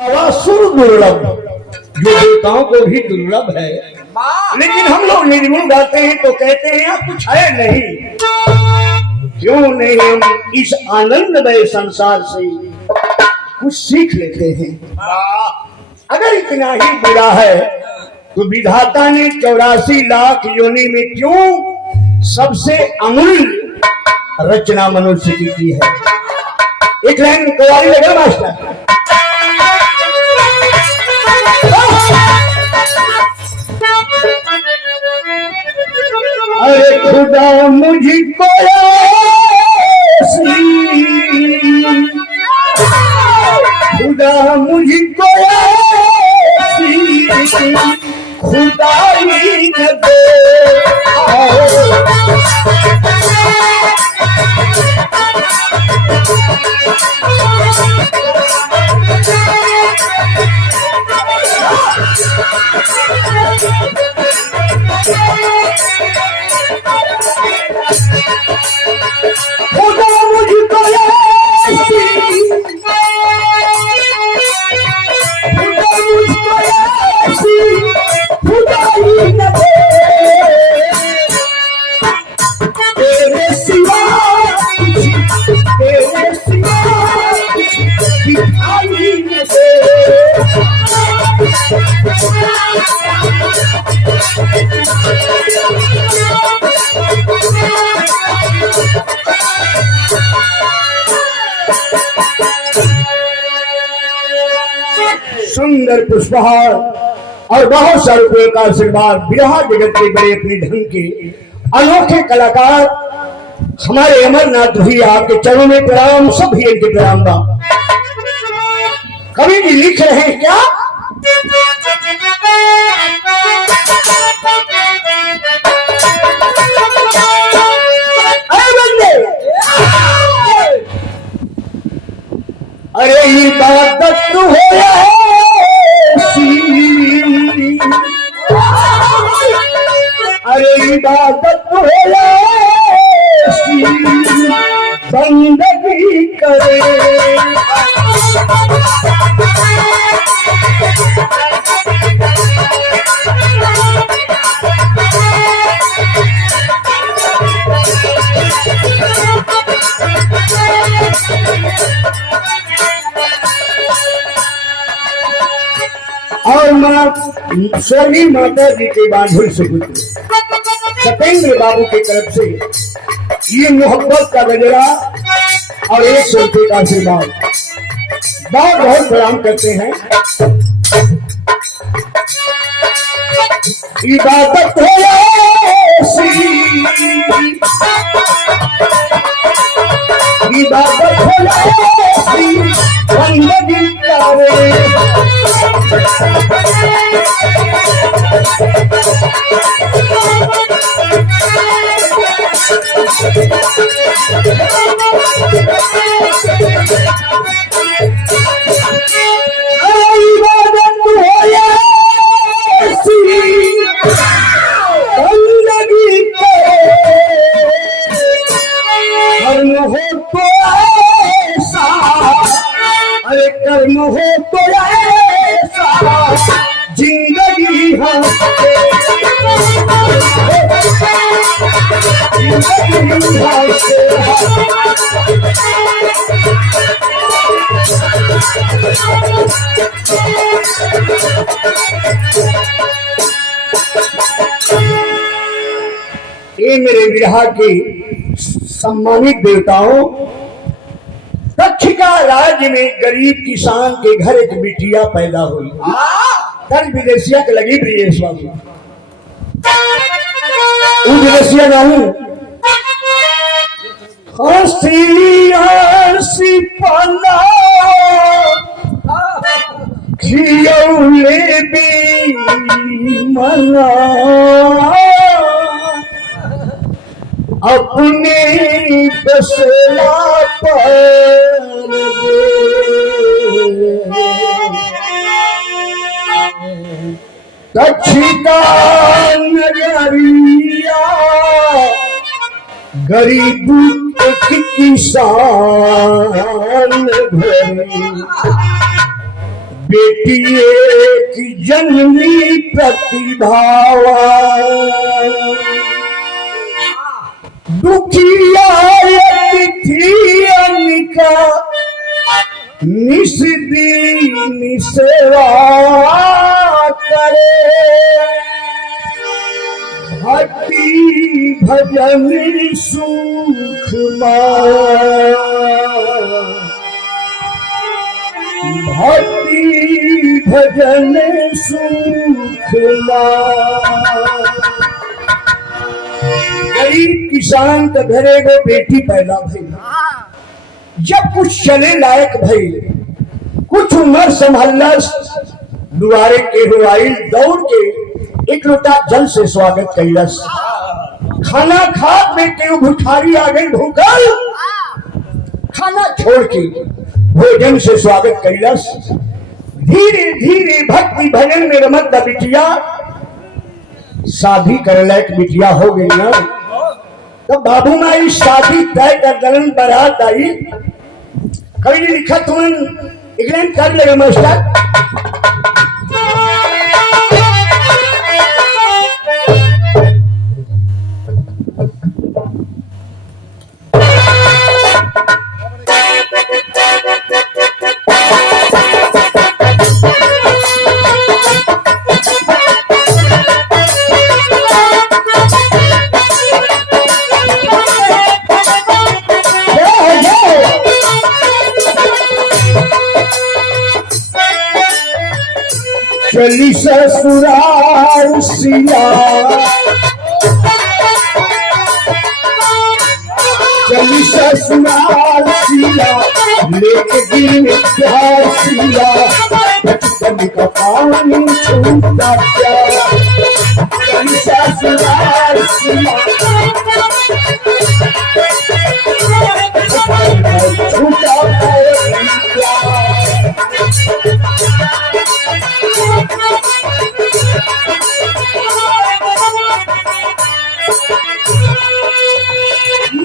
आवासुर दुर्लभ, जो देवताओं को भी दुर्लभ है। लेकिन हम लोग निर्गुण गाते हैं तो कहते हैं यहाँ कुछ है नहीं। क्यों नहीं हम इस आनंदमय संसार से कुछ सीख लेते हैं। अगर इतना ही बुरा है तो विधाता ने 84 लाख योनि में क्यों सबसे अमूल्य रचना मनुष्य की है। एक लाइन कवाली लगा मास्टर। अरे खुदा मुझको ऐसी, खुदा मुझको ऐसी खुदाई न दे। सुंदर पुष्पहार और बहुत सारे रुपये का आशीर्वाद बिरहा जगत के बड़े अपने ढंग के अनोखे कलाकार हमारे अमरनाथ भैया आपके चरणों में प्रणाम। सब भी इनके प्रणाम बा। कवि जी लिख रहे हैं क्या? अरे इबादत हो अरे इबादत हो बंदगी करे। और माँ स्वर्गीय माता जी के बांधुल से पुत्र सतेंद्र बाबू की तरफ से ये मोहब्बत का गजरा और 100 रुपये का आशीर्वाद बहुत बहुत प्रणाम करते हैं। इबादत हो इबादत हो बंदगी करे। कर्म हो तो ऐसा जिंदगी हो ये मेरे विरहा के सम्मानित देवताओं, दक्षिणा राज्य में गरीब किसान के घर एक बिटिया पैदा हुई। कल विदेशिया के लगी प्रिय स्वामी विदेशिया नहीं हसी पना खियौले भी मना अपने बसला पर दक्षिणा नगरिया गरीब किसान घर बेटिए की जननी प्रतिभावा दुखिया थी अनिका निस्दीन सेवा करे भक्ति भजन सुख भक्ति भजन सुख गरीब किसान के घरे गो बेटी पैदा भई जब कुछ चले लायक भई कुछ उम्र संभालस दुआरे के हुआइल दौड़ के एक लोटा जल से स्वागत कैलस खाना खा में के भिखारी आ गई भूखल खाना छोड़ के भोजन से स्वागत कैलस धीरे धीरे भक्ति भजन में रमत बिटिया शादी कर लायक बिटिया हो गई ना तो बाबू माई शादी तय कर दलन बारात आई कवि ने लिखा तुम इंग्लैंड कर लगे मास्टर चली ससुराल सिया चली ससुराल सिया लेके दिन प्यार सिया बचपन का पानी छूटा प्यार चली ससुराल सिया छूटा प्यार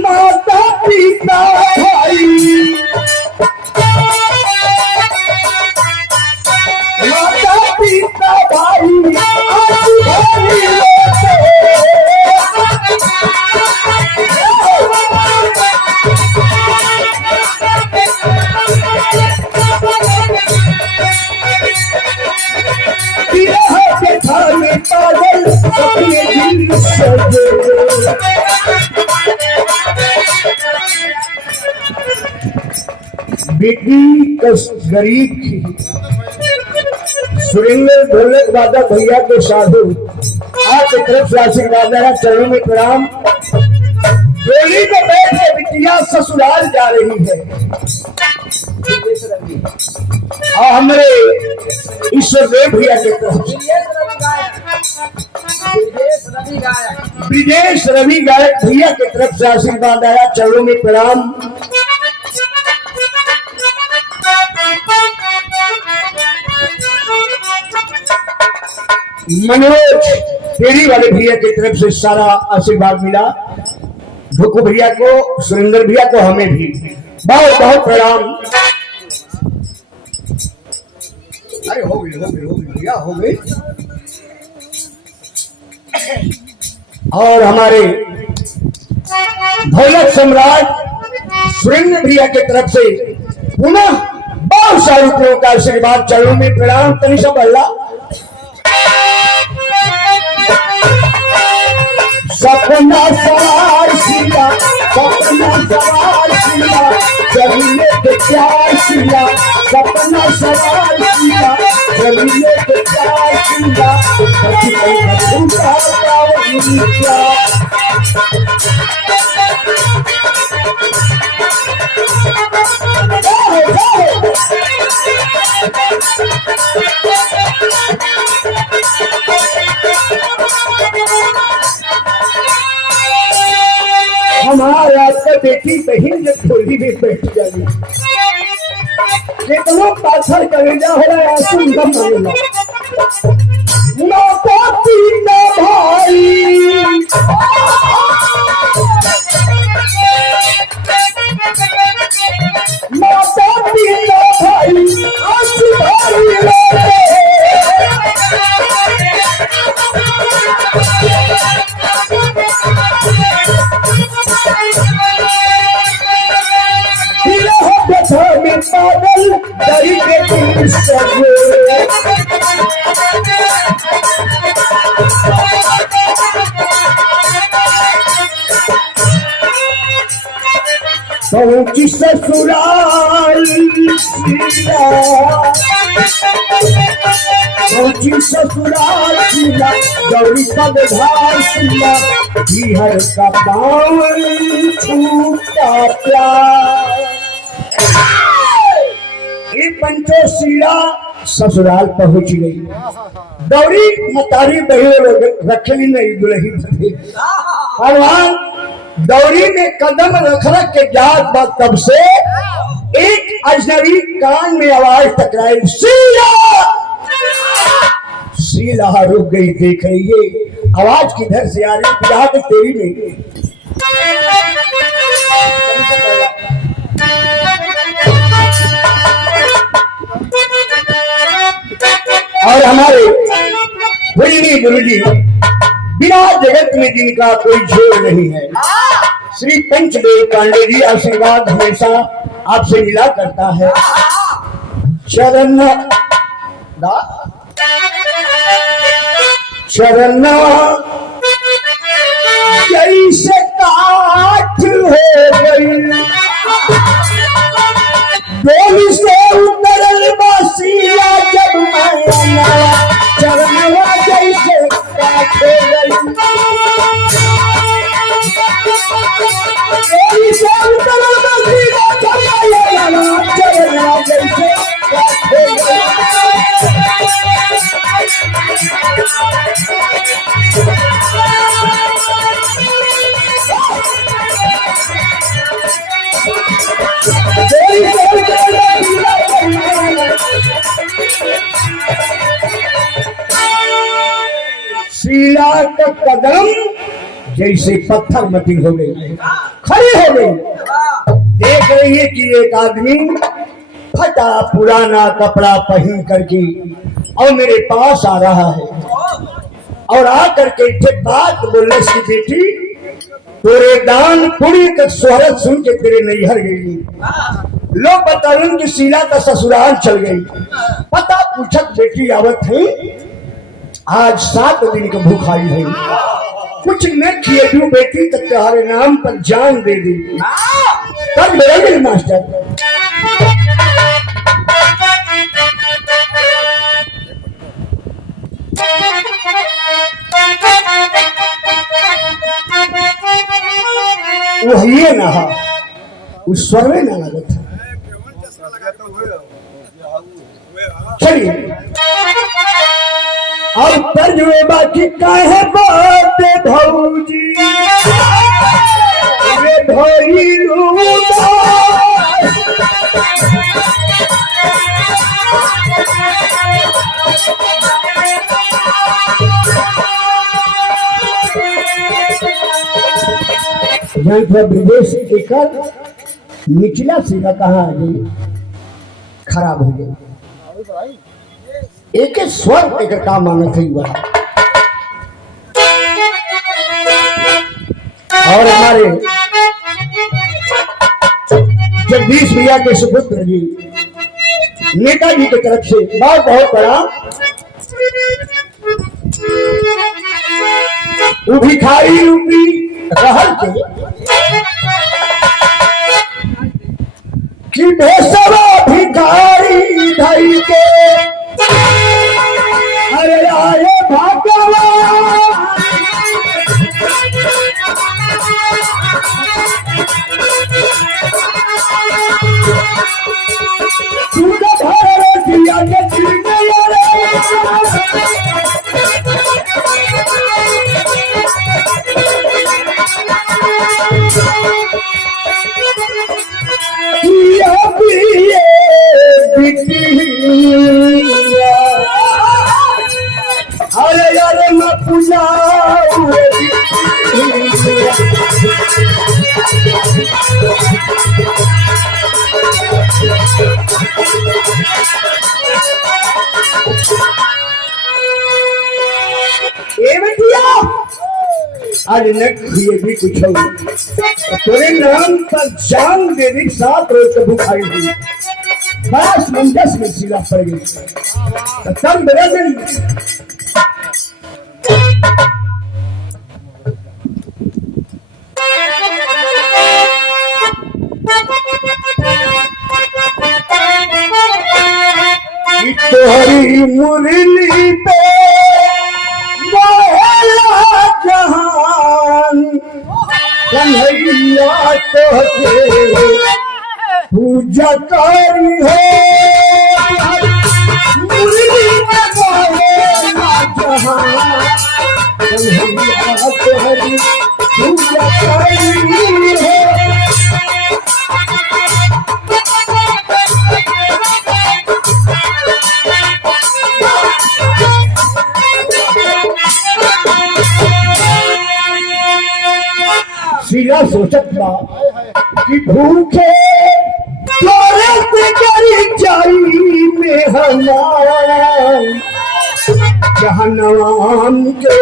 माता पिता भाई माता पिता भाई बेटी गरीब थी सुरेंद्र ढोलक वादा भैया के साधु आपकी तरफ से आशीर्वाद है चरणों में प्रणाम डोली को बैठ के बिटिया ससुराल जा रही है और हमारे ईश्वर देव भैया के तरफ ब्रिजेश रवि गायक भैया की तरफ से आशीर्वाद आया चरणों में प्रणाम मनोज पेड़ी वाले भैया की तरफ से सारा आशीर्वाद मिला भुक्कू भैया को सुरेंद्र भैया को हमें भी बहुत बहुत प्रणाम अरे हो गई भैया हो गई और हमारे ढोलक सम्राट सुरेंद्र भैया की तरफ से पुनः बहुत सारे रुपयों का आशीर्वाद चरणों में प्रणाम तनिषा बल्ला सपना सवार सिया सपना सवार सिया चलिए के प्यार सिया सपना सवार सिया चलिए के प्यार सिया हमारा तो बेटी बहन जब थोड़ी भी बैठ जाएगी कितना पाथर करेगा हो रहा है सुंदर मांगना माता पिता भाई माता पिता भाई आशीर्वाद पहुंची ससुराल सीला, पहुंची ससुराल सीला, गौरी पग भाई सीला, बिहर का पावन छूटा प्यार। ये पंचो सीला ससुराल पहुंच गई। गौरी मतारी बहन रखली नहीं दुल्ही भगवान दौरी में कदम रख रख के जात बात तब से एक अजनबी कान में आवाज टकराई, शीला। शीला रुक गई, देख रही है आवाज किधर से आ रही, बिहार तो तेरी नहीं। और हमारे गुरुजी बिना जगत में जिनका कोई जोड़ नहीं है, श्री पंचदेव पांडे जी आशीर्वाद हमेशा आपसे मिला करता है। शरण शरण जैसे काठ हो गई, डोली से उतरल बासिया जब मैं चरणवा जैसे काठ हो गई, डोली से उतरल बासिया जब मैं चरणवा जैसे काठ हो गई। शीला का कदम जैसे पत्थर मटी हो गई, खड़ी हो गई। देख रही है कि एक आदमी फटा पुराना कपड़ा पहन करके और मेरे पास आ रहा है और आकर के एक बात बोलने की, बेटी तेरे दान पुण्य का शोहरत सुन के तेरे नैहर गई। लोग बताऊं कि शीला का ससुराल चल गई। पता पूछक बेटी आवत है, आज 7 दिन का भूख आई है, कुछ न किए दू बेटी तक तुम्हारे नाम पर जान दे दी। तब मेरे मास्टर वही ना उस स्वर में ना लगत। चलिए और तर्जुमे बाकी काहे बात भौजी रे भइलू विदेशी लेकर निचला सीधा कहा खराब हो गई। एक स्वर एक काम माना थी हुआ। और हमारे जगदीश भैया के सुपुत्र जी नेताजी की तरफ से बहुत बहुत बड़ा वो भिखारी रूपी रहल के कि भेसवा भिखारी धई के अरे आए भगवान तू तो घर दिया के चिड़ने अरे यार मैं पूजा आज ये भी कुछ हो तेरे नाम पर जान दे दी 7 रोज भूख आई हुई। बड़ा समंजस में सीधा पड़ गई। तब मेरे दिन तोहरी मुरली पे मोहला जहान कन्हैया तोहके पूजा करी हो मुरली पे मोहला जहान कन्हैया तोहरी पूजा करी हो। सीधा सोचत बा कि भूखे तोरे से करी जाई में हमारा जहन्नम के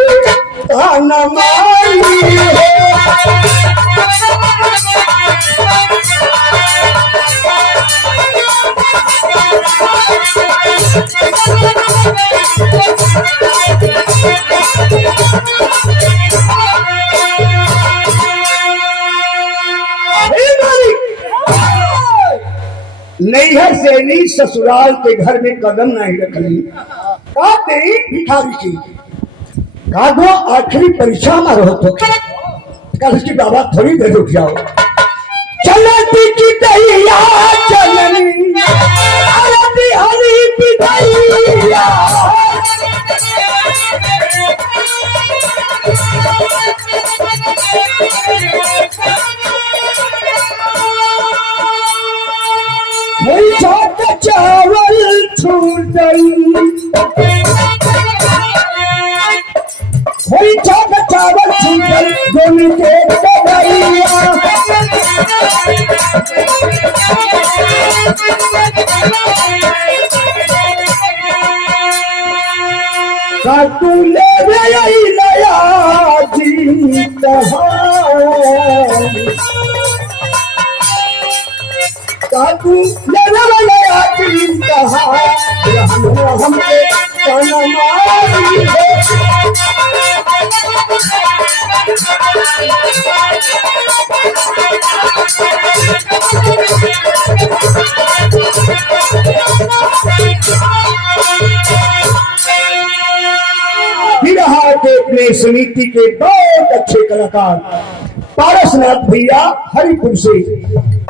ताना मारी है। नैहर से ली ससुराल के घर में कदम नहीं रखली का तेरी भिखारी की का दो आखिरी परीक्षा में रहो तो कल उसकी बाबा थोड़ी देर रुक जाओ चलती की दैया चलनी आरती हरी पिदैया चावल छूट गई चावल छूट गई दोनों के तू ले नया जीता तू नया जीता हमके मारी है। बिहार के अपने समिति के बहुत अच्छे कलाकार पारसनाथ भैया हरिपुर से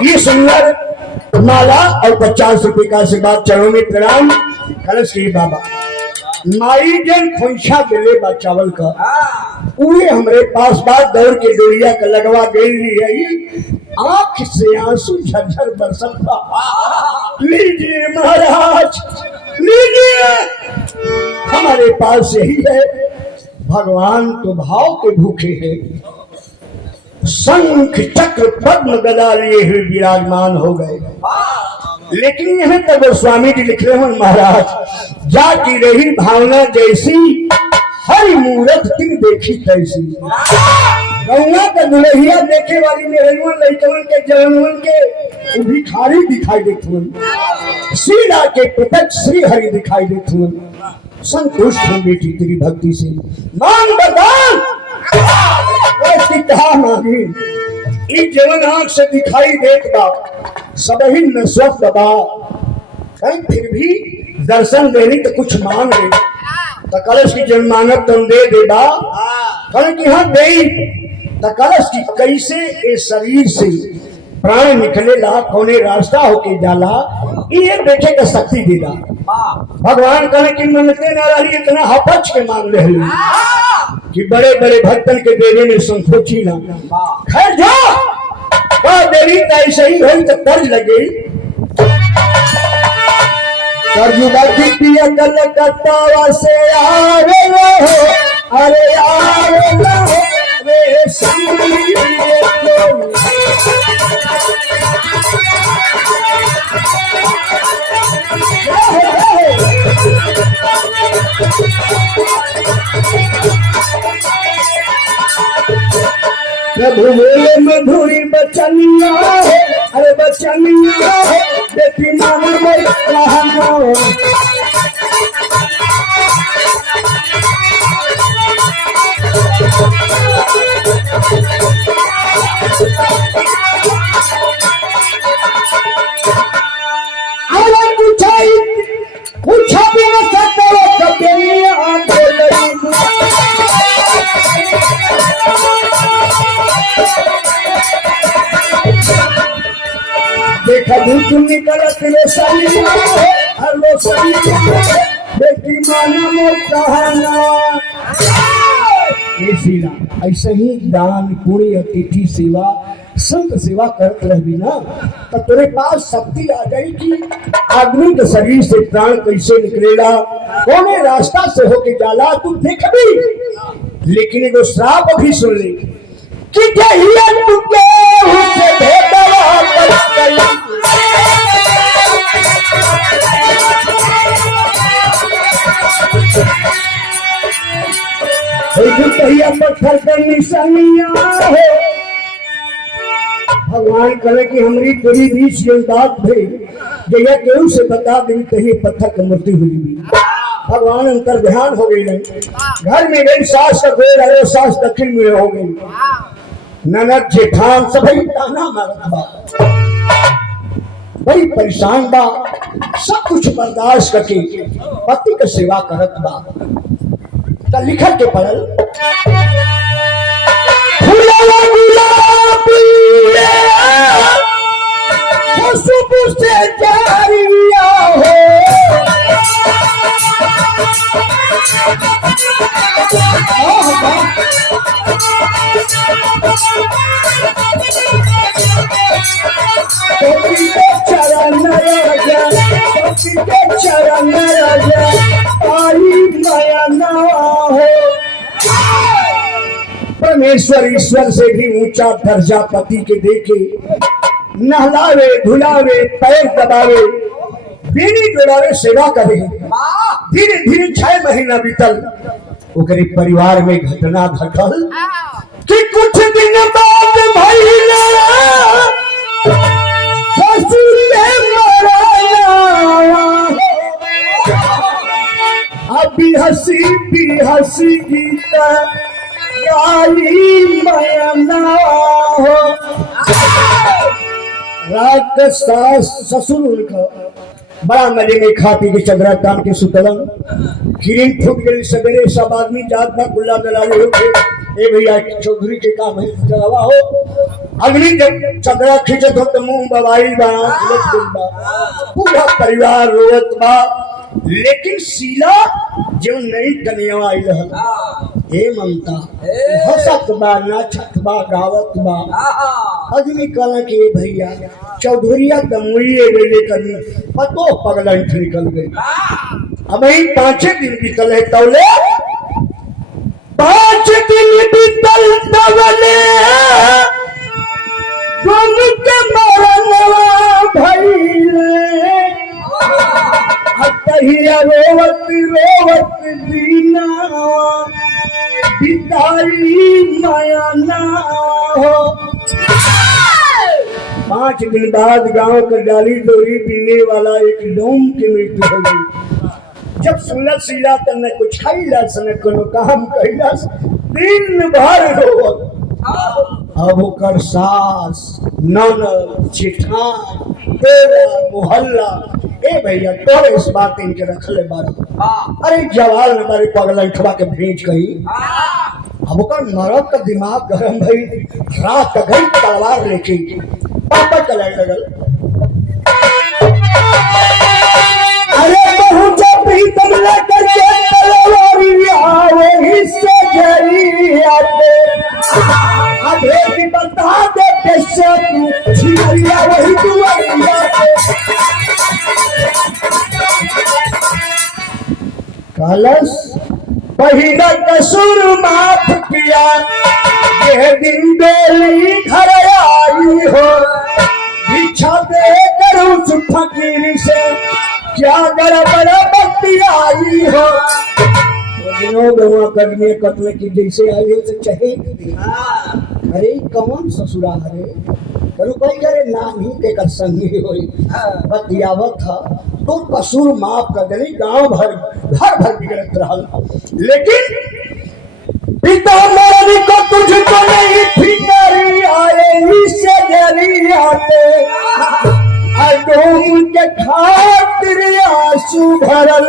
ये सुंदर माला और 50 रुपए का आशीर्वाद चरणों में प्रणाम कलश के बाबा माई जन खोइछा दिले बा चावल का पूरे हमरे पास बात दौड़ के डोरिया का लगवा गई आंख से आंसू झरझर बरसता। लीजिए महाराज लीजिए हमारे पास यही है भगवान तो भाव के भूखे हैं शंख चक्र पद्म गदा लिए हुए विराजमान हो गए। लेकिन यह तक गोस्वामी जी लिख रहे हैं महाराज जाती रही भावना जैसी हरि मूरत तिन देखी कैसी। गंगा का दुल्हिया देखे वाली मेहरवन लड़कवन के जवनवन के भिखारी दिखाई देते सीधा के प्रत्यक्ष श्री हरि दिखाई देते संतुष्ट हूँ बेटी तेरी भक्ति से मांग बरदान कहा मांगी इस जवन आंख से दिखाई देख बा सब ही न स्वस्थ बा फिर भी दर्शन देनी तो कुछ मांग ले तो कलश की जन मांगत तुम दे दे बा कल की हाँ दे तो कलश की कैसे इस शरीर से प्राण निकले ला कौने रास्ता होके जाला ये बेटे का शक्ति देगा भगवान कहने की मनते ना रही इतना हपच के मांग ले कि बड़े बड़े भक्तन के देवे में संकोची ना खैर जो देवी ऐसे ही हुई तो कर्ज लगे कर्जुदा की पिया कलकत्ता से आवे हो अरे आवे हो रे संगी प्रभु बोले मधुरी बचनिया है अरे बचनिया है बेटी मान मोर कहना पूछा भी न सकता देखा तुम निकलत रोशनी हर रोशनी बेटी माना मोर कहना ऐसे ही दान पुण्य अतिथि सेवा संत सेवा करते रही ना तो तेरे पास शक्ति आ जाएगी। आदमी के शरीर से प्राण कैसे निकलेगा कौन रास्ता से होके जाला तू देख भी, लेकिन एगो श्राप भी सुन ले कि पत्थर का निशानिया हो भगवान करे कि हमारी तेरी बीच बात भई जया केहू से बता दी कहीं पत्थर की मूर्ति हुई भी भगवान अंतर ध्यान हो गई घर में गई सास का गोल है सास दक्षिण में हो गई ननद जेठान सभी ताना मारत बा बड़ी परेशान बा सब कुछ बर्दाश्त करके पति का सेवा करत बा तो लिखल के पड़ल से जारिया हो चरण राजा आई माया ना हो परमेश्वर ईश्वर से भी ऊंचा दर्जा पति के देखे नहलावे धुलावे पैर दबावे बीड़ी जोड़ावे सेवा करे धीरे धीरे 6 महीना बीतल ओकरे परिवार में घटना घटल कि कुछ दिन बाद भइले ससुर ने मरना अभी हंसी गीता गाली मयना हो रात का ससुर उनका बड़ा मजे में खा पी के चदरा टान के सुतलन किरण फूट गई सवेरे सब आदमी जात बा गुल्ला दलाले होके ए भैया चौधरी के काम है जलावा हो अगली जब चदरा खींचत हो तो मुंह बवाई बा पूरा परिवार रोवत बा लेकिन शीला जो नई कन्या आई रहल हे ममता हंसत बा नाचत बा गावत बा आदमी कहला कि भैया चौधरिया दमुइए बेले करी पतो पगला निकल गई अब ही 5 दिन बीतल है तौले 5 दिन बीतल तवले तुम के मरनवा भइले अतहिया रोवत दीना बिताई माया ना हो 5 दिन बाद गांव का डाली डोरी पीने वाला एक डोम की मृत्यु हो गई। जब सुनल सीला तब न कुछ खाईला न कोनो काम कईला दिन भर रोवत अब ओकर सास ननद जेठान तेरा मोहल्ला ए भैया तोरे इस बात इनके रखले बार अरे जवाल हमारे पगला खबा के भेज कही अब ओकर मरद का दिमाग गरम भई रात गई तलवार लेके पापा चलाए लगल अरे बहुत भी तुम लेकर के तलवारी आवे हिस्से गई आते अब एक बता दे कैसे तू छिरिया वही दुआरिया कलश पहिला कसूर माफ किया यह दिन बेली घर आई हो भिक्षा दे करूं फकीर से क्या गड़बड़ बत्ती आई हो कदमे कटने की जैसे आई हो तो चाहे अरे कौन ससुरा हरे करो कोई करे नानी के कर संगी होई बतियावत था तो कसूर माफ कर देली। गांव भर घर भर बिगड़त रहल, लेकिन पिता मोरी को तुझको नहीं फिक्री आए इससे जरिया पे अडोम के खातिर आंसू भरल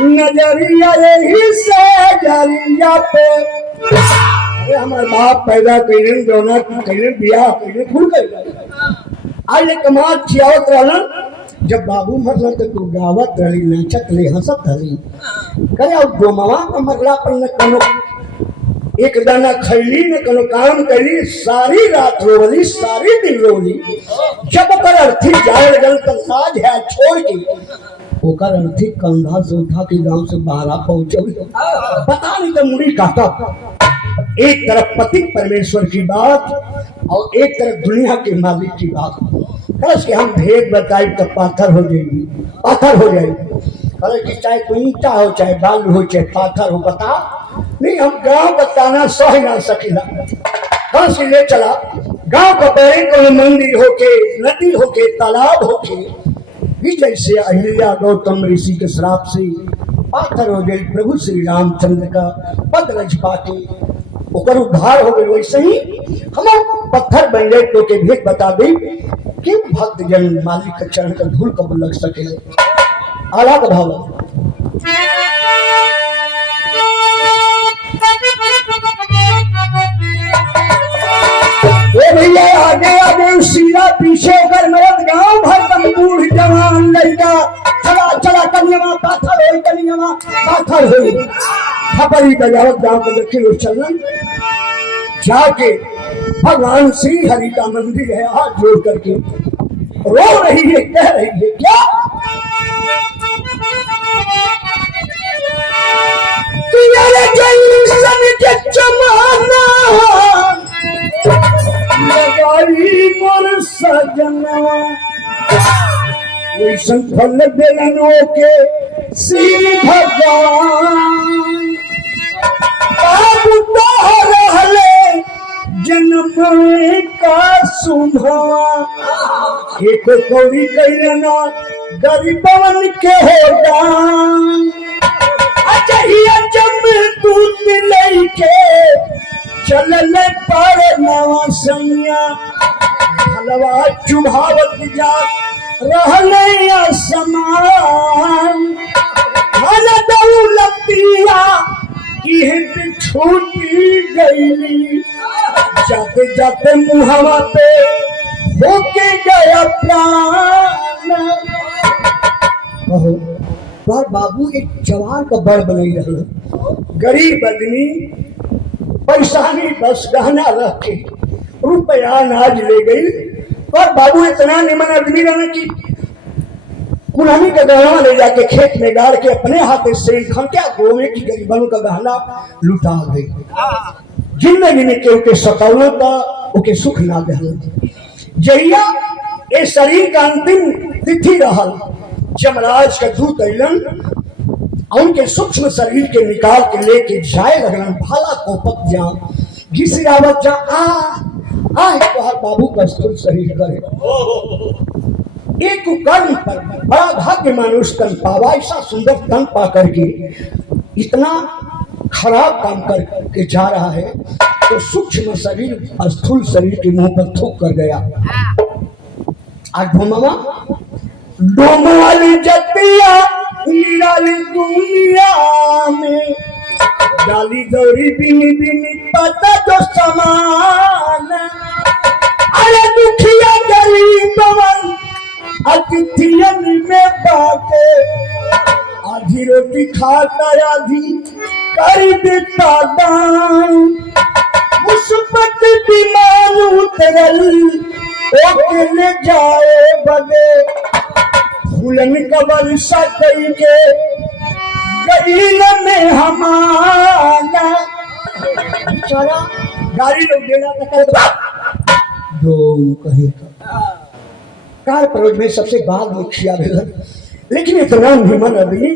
नजरिया यही से जरिया पे। हमारे बाप पैदा कइले दोना कइले बियाह कइले फूल कइले आज कमात छियावत रहलन। जब बाबू मरल तो तू गावत रही नाचत रही हंसत रही करे और डोमवा का मरला पर न कनो एक दाना खैली न कनो काम करी। सारी रात रोवली सारी दिन रोवली। जब कर अर्थी जाए लगल तो साज है छोड़ के ओकर अर्थी कंधा से उठा के गांव से बाहर पहुंचे। पता नहीं तो मुड़ी काटा। एक तरफ पति परमेश्वर की बात और एक तरफ दुनिया के मालिक की बात। कलश के हम भेद बताए तो पाथर हो जाएगी, पाथर हो जाएगी। कलश की चाहे कोई ईंटा हो चाहे बालू हो चाहे पाथर हो बता नहीं, हम गांव बताना सह ना सकेला। कलश ले चला गांव का बड़े कोई मंदिर होके नदी होके तालाब होके भी जैसे अहिल्या गौतम ऋषि के श्राप से पाथर हो गई। प्रभु श्री रामचंद्र का पद रज पाके ओकर उद्धार हो गए। वैसे ही हम पत्थर बन गए तो के भेद बता दे कि भक्त जन मालिक के चरण का धूल कब लग सके। आला भाव भैया आगे आगे सीधा पीछे होकर मरद गांव भर का बूढ़ जवान लड़का चला चला कन्या पाथर हो कन्या पाथर हो खपरी बजावत गांव को देखी लोग चलन जाके भगवान श्री हरि का मंदिर है हाथ जोड़ करके रो रही है कह रही है क्या मोर सजनवा वैसन फल बेलनो के श्री भगवान बाबू तो रहले जन्म का सुभवा एक कौड़ी कैलना गरीबवन के हो दान अजहिया जम दूत लेके चलल पर नवा सैया हलवा चुभावत जा रहले समान हल दौलतिया इह छूटी गईली जाते जाते मुहवा पे होके गया प्राण। पर बाबू एक जवान का बड़ बनाई रहा गरीब आदमी परेशानी बस गहना रख के रुपया अनाज ले गई। पर बाबू इतना निमन आदमी रहना कि कुलामी का गहना ले जाके खेत में गाड़ के अपने हाथे से खंत्या गोमे की गरीबों का गहना लुटा गई। जिंदगी में केहू के सतावना था ओके सुख ना दहल। जहिया ये शरीर का अंतिम तिथि रहल जमराज का दूत अलन उनके सूक्ष्म शरीर के निकाल के लेके जाए लगन भाला कोपत जा घिसरावत जा तोहर बाबू का स्थूल शरीर करे एक कर्म पर बड़ा भाग्य मानुष तन पावा। ऐसा सुंदर तन पा करके इतना खराब काम करके जा रहा है तो सूक्ष्म शरीर स्थूल शरीर के मुंह पर थूक कर गया। आज भूमवा डोम वाली जतिया निराली दुनिया में डाली दौरी बिनी बिनी पता जो समान अरे दुखिया गरीबवन अतिथियन में बाटे आधी रोटी खाता आधी कर देता दान मुसीबत बीमार उतरल ओके ले जाए बगे फूलन का वर्षा करेंगे गरील में हमारा बेचारा गाड़ी लोग देना दो कहीं कार परोज में सबसे बाद मुखिया भेजन लेकिन इतना निमन आदमी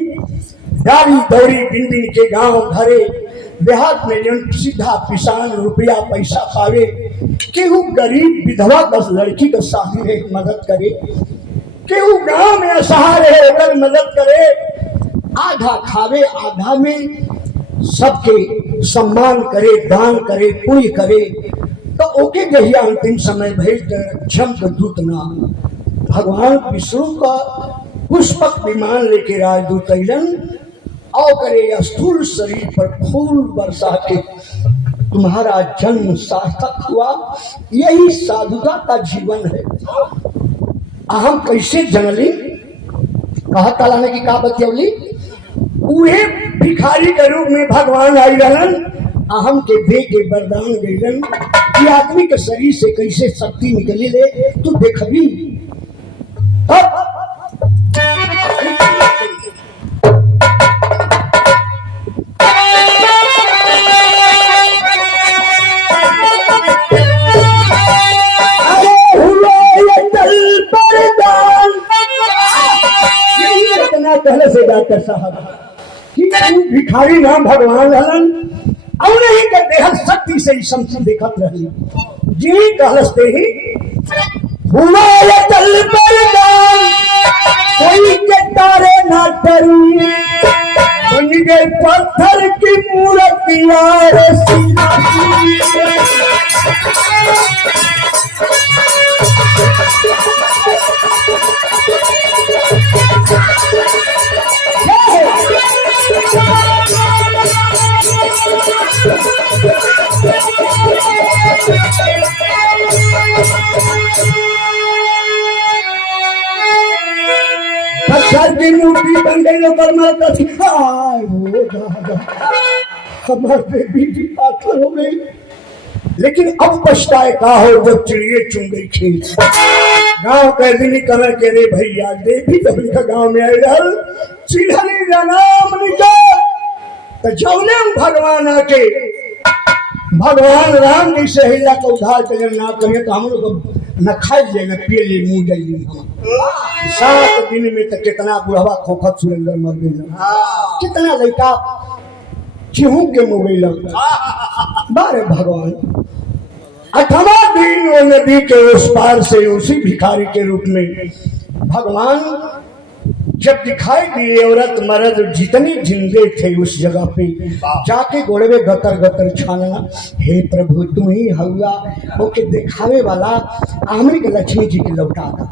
गाड़ी दौड़ी दिन दिन के गांव घरे देहात में जन सीधा किसान रुपया पैसा पावे केहू गरीब विधवा बस लड़की का शादी है मदद करे, केहू गांव में असहाय है अगर मदद करे, आधा खावे आधा में सबके सम्मान करे, दान करे, पुण्य करे। तो ओके जहिया अंतिम समय भेज क्षम दूत नाम भगवान विष्णु का पुष्पक विमान लेके राजदूत अइलन और करे स्थूल शरीर पर फूल बरसा के तुम्हारा जन्म सार्थक हुआ। यही साधुता का जीवन है। अहम कैसे जनली कहा ताला ने की का बतियौली, उहे भिखारी के रूप में भगवान आई रहन, अहम के दे के वरदान गइलन कि आदमी के शरीर से कैसे शक्ति निकली ले तू देखबी। पहले से डॉक्टर साहब कि भिखारी नाम भगवान हलन और नहीं के देह शक्ति से ही समझ देखत रही जी कहलते ही हुआ ये चल बरदान कोई के तारे ना डरी बन गए पत्थर की मूर्तियां पत्थर की मूर्ति बन गई हमारे बेटी पाथर हो गई। लेकिन अब पछताए का हो जब चिड़िए चुन गई खेत। गाँव कैदी कह के रे भैया देवी जब गाँव में आई रहा चिड़हनी नाम निकल तो जौने भगवान आके भगवान राम जी से हिला को उधार कर ना करिए तो हम लोग न खाई ले न पिए ले मुंह जाइए। हम 7 दिन में तो कितना बुढ़वा खोखत सुरेंद्र मर गई, कितना लड़का चिहू के मोबाइल बारे भगवान। 8वां दिन वो नदी के उस पार से उसी भिखारी के रूप में भगवान जब दिखाई दिए, औरत मर्द जितने जिंदे थे उस जगह पे जाके गोड़वे गतर गतर छानना, हे प्रभु तुम ही हवा ओके दिखावे वाला आमरी के लक्ष्मी जी के लौटा था।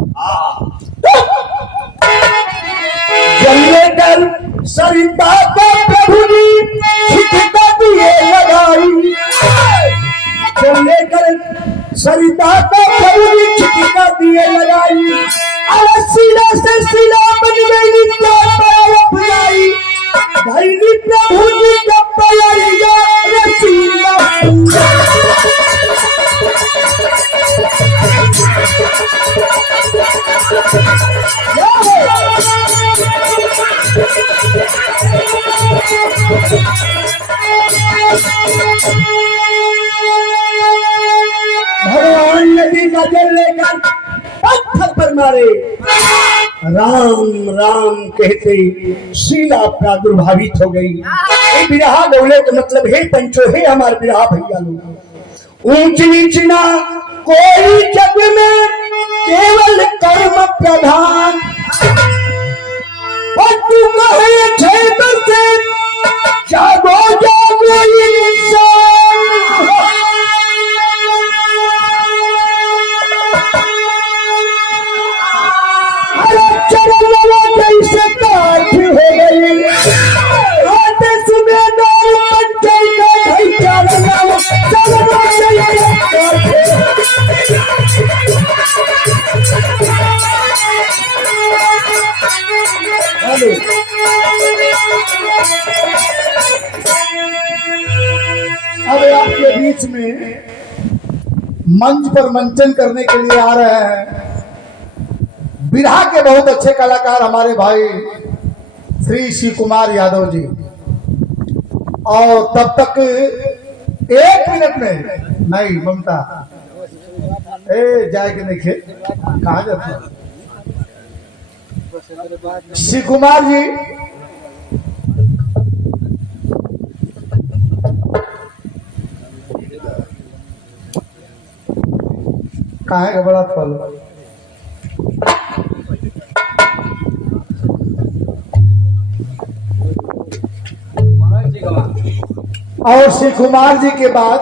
जलेकर सरिता को प्रभु ने छिटका दिए लगाई, जलेकर सरिता को प्रभु ने छिटका दिए लगाई, सिला से सिला बन गई भाई प्रभु जी का पयारिया रसीला। भगवान नदी का जल लेकर पत्थर पर मारे, राम राम कहते शीला प्रादुर्भावित हो गई। ये बिरहा बोले तो मतलब हे पंचो, हे हमारे बिरहा भैया लोग, ऊंच नीच ना कोई जग में केवल कर्म प्रधान, और तू कहे छेद से जागो जागो इंसान। कैसे काट हो गई आते सुबह दौर पंचल का भाई चालना चलना चाहिए। अब आपके बीच में मंच पर मंचन करने के लिए आ रहे हैं बिरहा के बहुत अच्छे कलाकार हमारे भाई श्री शिव कुमार यादव जी। और तब तक 1 मिनट में नहीं ममता जाए कि नहीं खेत कहा जाता शिव कुमार जी कहाँ का बड़ा फल और श्री कुमार जी के बाद